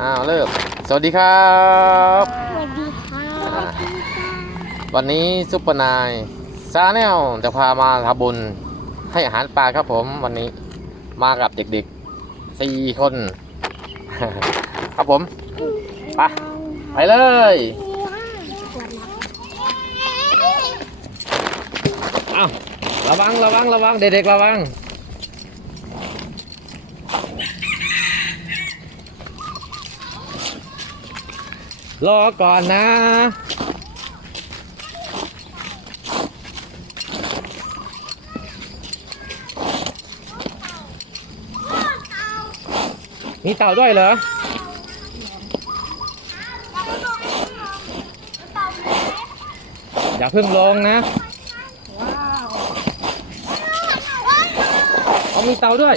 อ้าวเริ่มสวัสดีครับ สวัสดีค่ะอ่าวันนี้ซุปเปอร์นายซาแนลจะพามาทำบุญให้อาหารปลาครับผมวันนี้มากับเด็กๆสี่คน ครับผมไปไปเลยอ้าวระวังระวังระวังเด็กๆระวัง รอก่อนนะ มีเต่าด้วยเหรอ อย่าเพิ่งลงนะเอามีเต่าด้วย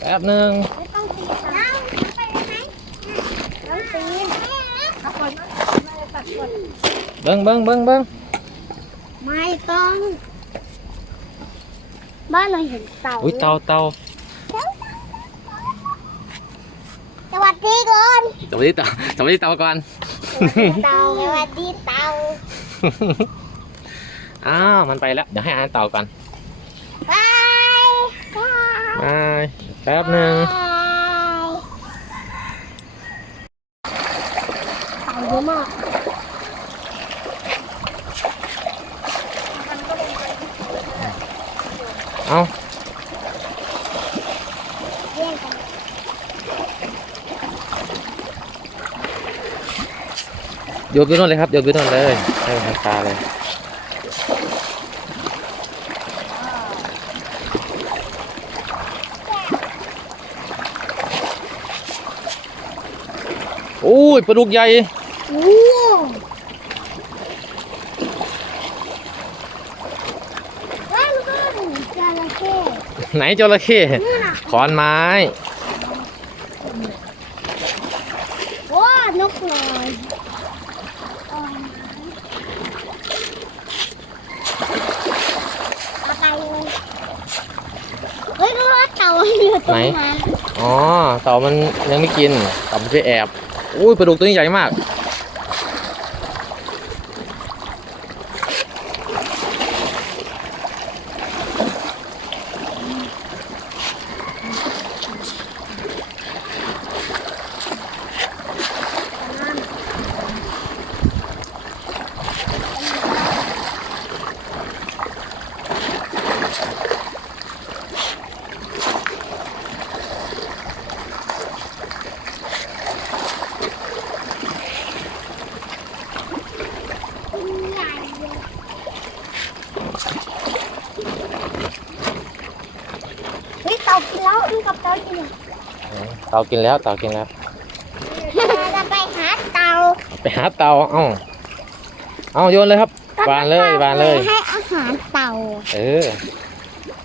แป๊บหนึ่ง ไม่ต้องตีน้ำไปไหมน้ำตีนเอาก่อนไม่ตัดก่อน เบิ้งเบิ้งเบิ้งเบิ้งไม่ต้อง บ้านเราเห็นเต่าอุ้ยเต่าเต่าสวัสดีก่อนสวัสดีเต่าสวัสดีเต่าก่อนเต่าสวัสดีเต่าอ้าวมันไปแล้วเดี๋ยวให้อาหารเต่าก่อนบายบายไปแป๊บหนึ่งเต่าเยอะมาก เอาแย่งกันโยนไปนู่นเลยครับโยนไปนู่นเลยให้มันคาเลยโอ้ยปลาดุกใหญ่ โอ้ว้าวลูกจระเข้ ไหนจระเข้นู่นน่ะขอนไม้ว้านกลอยเอาไปเลยเฮ้ยก็ว่าเต่าอยู่ตรงนั้นอ๋อ เต่ามันยังไม่กิน เต่ามันไปแอบ อุ้ยปลาดุกตัวนี้ใหญ่มาก ใหญ่เลยเฮ้ยเต่ากินแล้วอึ้งกับเต่ากิน เต่ากินแล้วเต่ากินแล้วเราจะไปหาเต่าไปหาเต่าเอ้าเอาโยนเลยครับวานเลยวานเลย ให้อาหารเต่าเออ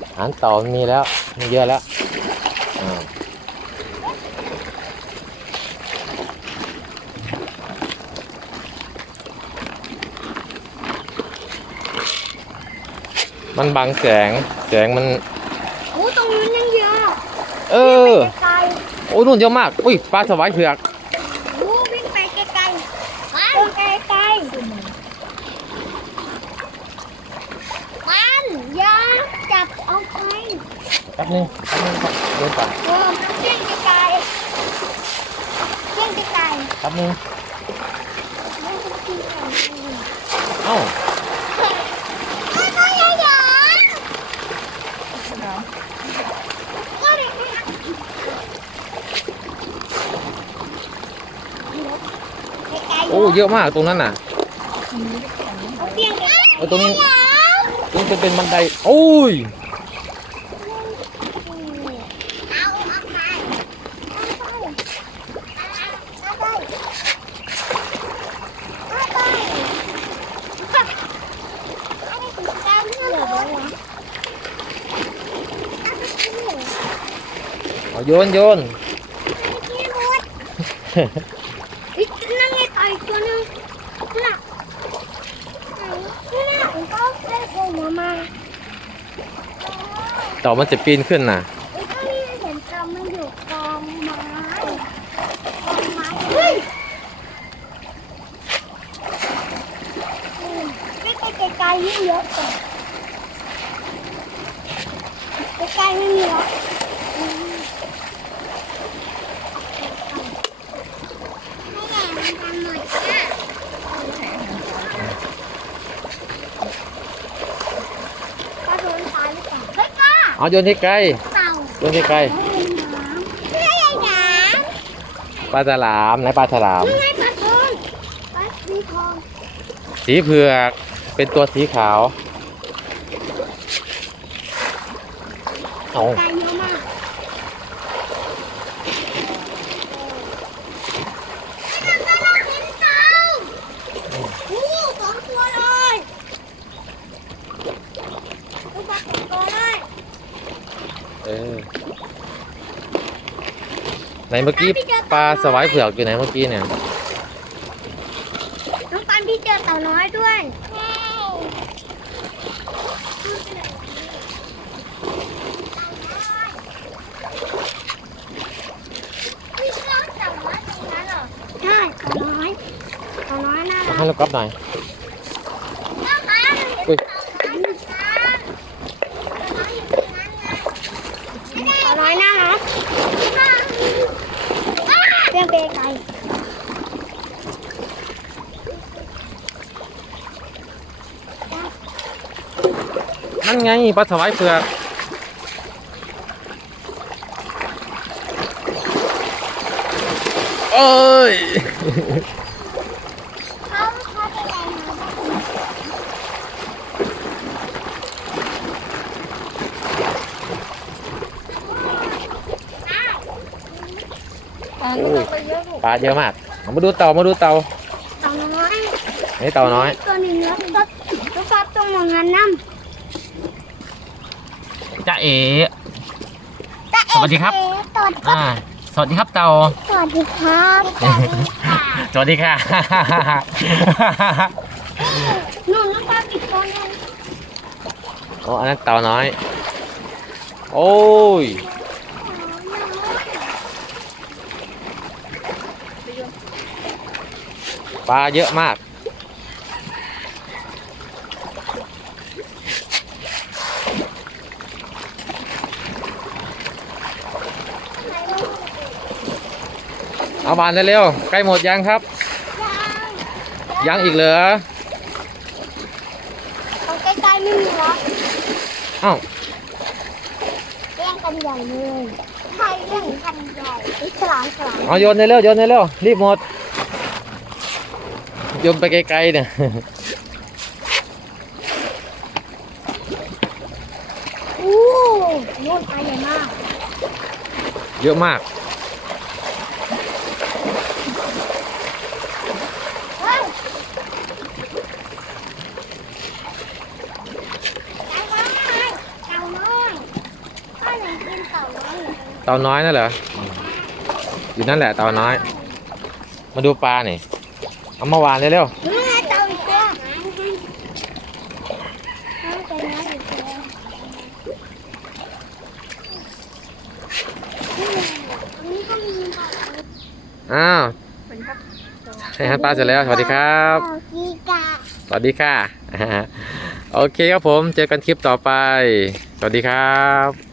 อาหารเต่ามีแล้วมีเยอะแล้วอ่ามันบังแสงแสงมัน โอ้ตรงนู้นยังเยอะ เออไกล โอ้นู่นเยอะมาก อุ้ยปลาสวายเผือกๆโอ้วิ่งไปไกลๆมันไกลๆมันอย่าจับเอาไปแป๊บนึงแป๊บนึงครับเดินก่อนโอ้มันวิ่งไกลๆวิ่งไกลๆแป๊บนึงไม่ต้องกินของมันเอ้า ไม่ต้องเยอะๆก็เลยไกลๆ โอ้เยอะมากตรงนั้นน่ะเอาเพียงไกลเออตรงนี้ตรงนี้เป็นเป็นบันไดโอ้ยเอาเอาไปเอาไปเอาไปเอาไปอันนี้คือการเลือกเหรอเอาโยนโยน นี่มดอีกนั่งไงต่ อยตัวนึงน่ะน่ะผมก็ได้โผล่มาเต่ามันจะปีนขึ้นน่ะ อีกก็มีเห็นเต่เราไม่อยู่กองไม้กองไม้เฮ้ยไม่ไกลไกลๆนี่เยอะกว่าใกล้ๆไม่มีหรอกไม่แหละมันทำหมดอะก็โดนตายหรือเปล่า เฮ้ยก้าเอาโยนที่ไกลเต่าโยนที่ไกลไม่ใช่น้ปลาฉลามไหนปลาฉลามำไม่ใช่ปลาทองปลาสีทองสีเผือกเป็นตัวสีขาวเอา ไกลเยอะมากไม่ทำให้เราเห็นเต่าโอ้สองตัวเลยลูกปลาสองตัวเลย เออไหนเมื่อกี้ปลาสวายเผือกอยู่ไหนเมื่อกี้เนี่ยน้องปันพี่เจอเต่าน้อยด้วยมีเต่าน้อยตรงนั้นเหรอใช่เต่าน้อยเต่าน้อยน่าเอารัก ให้ลูกก๊อฟหน่อย อุ้ อุ้ ย ย น้อยน่ารักเรื่องเบไก นั่น ไงปลาสวายเผือกเอ้ยเขาเขาเป็นอะไรมาตอนนี้เราไปเยอะลูกปลาเยอะมากเอามาดูเต่ามาดูเต่าเต่าน้อยนี่เต่าน้อย ตัวหนึ่งแล้วก็ก็กลับตรงหมองงานน้จ้าเอ๋ำ ตาเอ๋ สวัสดีครับเอ๋ตอนอ่าสวัสดีครับเต่า สวัสดีครับสวัสดีค่ะสวัสดีค่ะนู่นน้องปลาปิดตัวนึงโอ้อันนั้นเต่าน้อย โอ้ย ปลาเยอะมาก เอาบานได้เร็วๆใกล้หมดยังครับ ยังอีกเหรอเอาใกล้ๆไม่มีหรอเอ้าแย่งกันใหญ่เลยใครแย่งกันใหญ่ไอ้ฉลามฉลามเอาโยนได้เร็วโยนได้เร็วรีบหมดโยนไปไกลๆเนี่ยอู้นู่นปลาใหญ่มาก เยอะมาก เฮ้ยเต่าน้อยเต่าน้อยพ่อหนูกินเต่าน้อยอยู่ เตาน้อยนั่นเหรออยู่นั่นแหละเตาน้อย มาดูปลาหน่อยเอามาวานเร็วนี่ไงเต่าอีกตัวเอาเต่าน้อยอีกตัวนี่ไงอันนี้ก็มีเต่าวให้อาหันปลาเสร็จแล้ว สวัสดีครับ สวัสดีค่ะ โอเคครับผม เจอกันคลิปต่อไป สวัสดีครับ